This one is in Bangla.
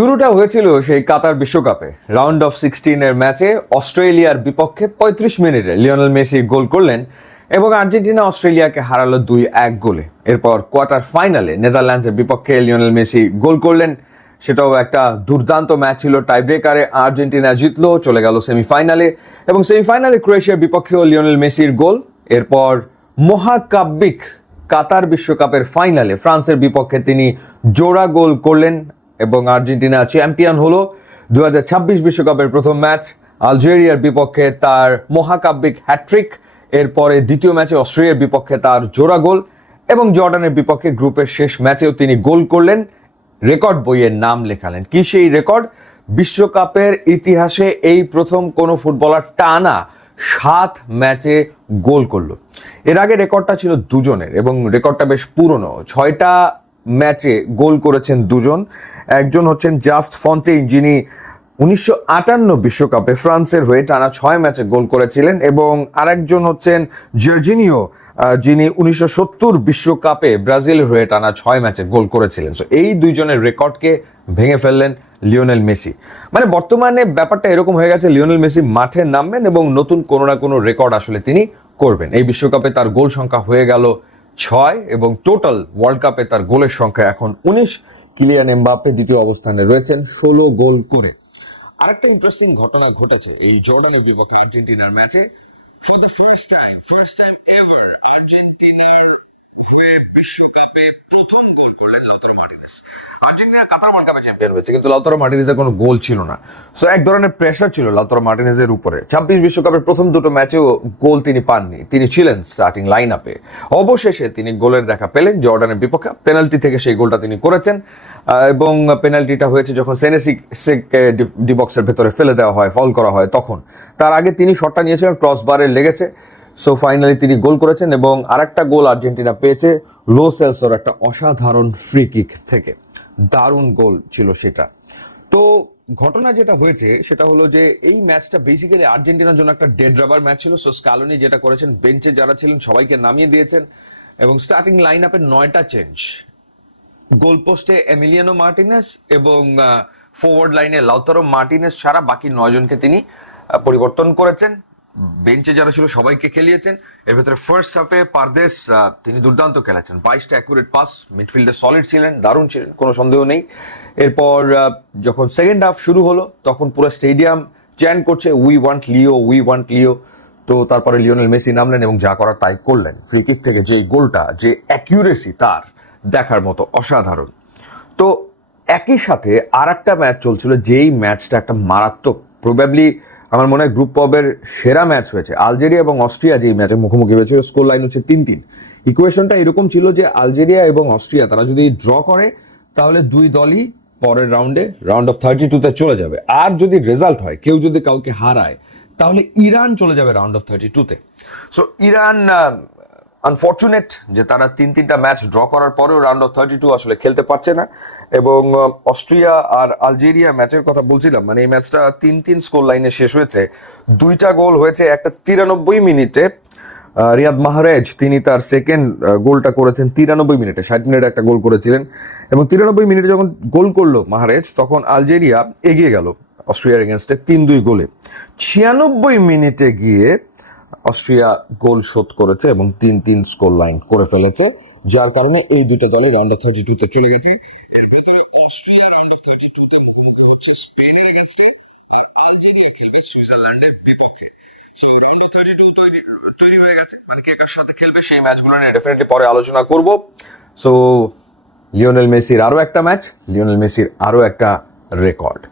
শুরুটা হয়েছিল সেই কাতার বিশ্বকাপে রাউন্ড অফ 16 এর ম্যাচে অস্ট্রেলিয়ার বিপক্ষে 35 মিনিটে লিওনেল মেসি গোল করলেন এবং আর্জেন্টিনা অস্ট্রেলিয়াকে হারালো 2-1 গোলে। এরপর কোয়ার্টার ফাইনালে নেদারল্যান্ডসের বিপক্ষে লিওনেল মেসি গোল করলেন, সেটাও একটা দুর্দান্ত ম্যাচ ছিল। টাই ব্রেকারে আর্জেন্টিনা জিতলো, চলে গেল সেমিফাইনালে এবং সেমিফাইনালে ক্রোয়েশিয়ার বিপক্ষেও লিওনেল মেসির গোল। এরপর মহাকাব্যিক কাতার বিশ্বকাপের ফাইনালে ফ্রান্সের বিপক্ষে তিনি জোড়া গোল করলেন এবং আর্জেন্টিনা চ্যাম্পিয়ন হলো। 2026 বিশ্বকাপের প্রথম ম্যাচ আলজেরিয়ার বিপক্ষে তার মহাকাব্যিক হ্যাট্রিক, এরপরে দ্বিতীয় ম্যাচে অস্ট্রেলিয়ার বিপক্ষে তার জোড়া গোল এবং জর্ডানের বিপক্ষে গ্রুপের শেষ ম্যাচেও তিনি গোল করলেন, রেকর্ড বইয়ের নাম লেখালেন। কি সেই রেকর্ড? বিশ্বকাপের ইতিহাসে এই প্রথম কোনো ফুটবলার টানা 7 ম্যাচে গোল করলো। এর আগে রেকর্ডটা ছিল দুজনের এবং রেকর্ডটা বেশ পুরনো। 6টা ম্যাচে গোল করেছেন দুজন। একজন হচ্ছেন জাস্ট ফন্টেইন, যিনি 1958 বিশ্বকাপে ফ্রান্সের হয়ে টানা 6 ম্যাচে গোল করেছিলেন, এবং আরেকজন হচ্ছেন জর্জিনিও, যিনি 1970 বিশ্বকাপে ব্রাজিলের হয়ে টানা 6 ম্যাচে গোল করেছিলেন। সো এই দুইজনের রেকর্ডকে ভেঙে ফেললেন লিওনেল মেসি। মানে বর্তমানে ব্যাপারটা এরকম হয়ে গেছে, লিওনেল মেসি মাঠে নামবেন এবং নতুন কোনো না কোনো রেকর্ড আসলে তিনি করবেন। এই বিশ্বকাপে তার গোল সংখ্যা হয়ে গেল 6 এবং টোটাল ওয়ার্ল্ড কাপে তার গোলের সংখ্যা এখন 19। কিলিয়ান এমবাপ্পে দ্বিতীয় অবস্থানে রয়েছেন 16 গোল করে। আরেকটা ইন্টারেস্টিং ঘটনা ঘটেছে এই জর্ডানের বিপক্ষে আর্জেন্টিনার ম্যাচে। For the first time ever আর্জেন্টিনার হয়ে বিশ্বকাপে প্রথম গোল করলেন লাউতারো মার্টিনেজ। আর্জেন্টিনা কাতার ওয়ার্ল্ড কাপে চ্যাম্পিয়ন হয়েছে, কিন্তু লাউতারো মার্টিনেজের কোনো গোল ছিল না। সো এক ধরনের প্রেশার ছিল লাউতারো মার্টিনেজের উপরে। 26 বিশ্বকাপের প্রথম দুটো ম্যাচেও গোল তিনি পাননি, তিনি ছিলেন স্টার্টিং লাইন আপে। অবশেষে তিনি গোলের দেখা পেলেন জর্ডানের বিপক্ষে। পেনাল্টি থেকে সেই গোলটা তিনি করেছেন এবং পেনাল্টিটা হয়েছে যখন সেনেসিকে ডি বক্সের ভেতরে ফেলে দেওয়া হয়, ফল করা হয় তখন। তার আগে তিনি শটটা নিয়েছিলেন, ক্রস বারে লেগেছে। সো ফাইনালি তিনি গোল করেছেন এবং আরেকটা গোল আর্জেন্টিনা পেয়েছে লো সেলসোর একটা অসাধারণ ফ্রি কিক থেকে। দারুণ গোল ছিল সেটা। তো ঘটনা যেটা হয়েছে সেটা হলো যে এই ম্যাচটা বেসিক্যালি আর্জেন্টিনার জন্য একটা ডেড রাবার ম্যাচ ছিল। সো স্কালোনি যেটা করেছেন, বেঞ্চে যারা ছিলেন সবাইকে নামিয়ে দিয়েছেন এবং স্টার্টিং লাইন আপে 9টা চেঞ্জ। গোল পোস্টে এমিলিয়ানো মার্টিনেজ এবং ফরওয়ার্ড লাইনে লাউতারো মার্টিনেজ ছাড়া বাকি 9 জনকে তিনি পরিবর্তন করেছেন। বেঞ্চে যারা ছিল সবাইকে খেলিয়েছেন। এর ভেতরে ফার্স্ট হাফে পারদেস তিনি দুর্দান্ত খেলেছেন, 22টা অ্যাকুরেট পাস, মিডফিল্ডে সলিড ছিলেন, দারুণ ছিলেন, কোনো সন্দেহ নেই। এরপর যখন সেকেন্ড হাফ শুরু হলো তখন পুরো স্টেডিয়াম চ্যান্ট করছে we want Leo, we want Leo. তো তারপরে লিওনেল মেসি নামলেন এবং যা করার তাই করলেন। ফ্রি কিক থেকে যে গোলটা, যে অ্যাকিউরেসি তার দেখার মতো অসাধারণ। তো একই সাথে আর একটা ম্যাচ চলছিল, যেই ম্যাচটা একটা মারাত্মক, প্রবাবলি আমার মনে হয় গ্রুপ পর্বের সেরা ম্যাচ হয়েছে। আলজেরিয়া এবং অস্ট্রিয়া যেই ম্যাচে মুখোমুখি হয়েছিল, স্কোর লাইন হচ্ছে 3-3। ইকুয়েশনটা এরকম ছিল যে আলজেরিয়া এবং অস্ট্রিয়া তারা যদি ড্র করে তাহলে দুই দলই পরের রাউন্ডে রাউন্ড অফ 32-তে চলে যাবে। আর যদি রেজাল্ট হয়, কেউ যদি কাউকে হারায়, তাহলে ইরান চলে যাবে রাউন্ড অফ 32-তে। সো ইরান আনফর্চুনেট যে তারা 3-3টা ম্যাচ ড্র করার পরেও রাউন্ড অফ 32 আসলে খেলতে পারছে না। এবং অস্ট্রিয়া আর আলজেরিয়া ম্যাচের কথা বলছিলাম, মানে এই ম্যাচটা 3-3 স্কোর লাইনে শেষ হয়েছে। 2টা গোল হয়েছে, একটা 93 মিনিটে রিয়াদ মাহরেজ তিনি তার সেকেন্ড গোলটা করেছেন 93 মিনিটে, 60 মিনিটে একটা গোল করেছিলেন এবং 93 মিনিটে যখন গোল করলো মাহরেজ তখন আলজেরিয়া এগিয়ে গেল অস্ট্রিয়ার এগেনস্টে 3-2 গোলে। 96 মিনিটে গিয়ে অস্ট্রিয়া গোল শোধ করেছে এবং 3-3 স্কোর লাইন করে ফেলেছে, যার কারণে এই দুটো দলই রাউন্ড অফ 32-তে চলে গেছে। এর ভেতরে অস্ট্রিয়া রাউন্ড অফ 32-তে মুখোমুখি হচ্ছে স্পেনের এগেনস্টে আর আলজেরিয়া খেলবে সুইজারল্যান্ডের বিপক্ষে। সো রাউন্ড অফ 32 তৈরি হয়ে গেছে, মানে কে কার সাথে খেলবে সেই ম্যাচগুলো নিয়ে ডেফিনেটলি পরে আলোচনা করব। সো লিওনেল মেসির আরো একটা ম্যাচ, লিওনেল মেসির আরো একটা রেকর্ড।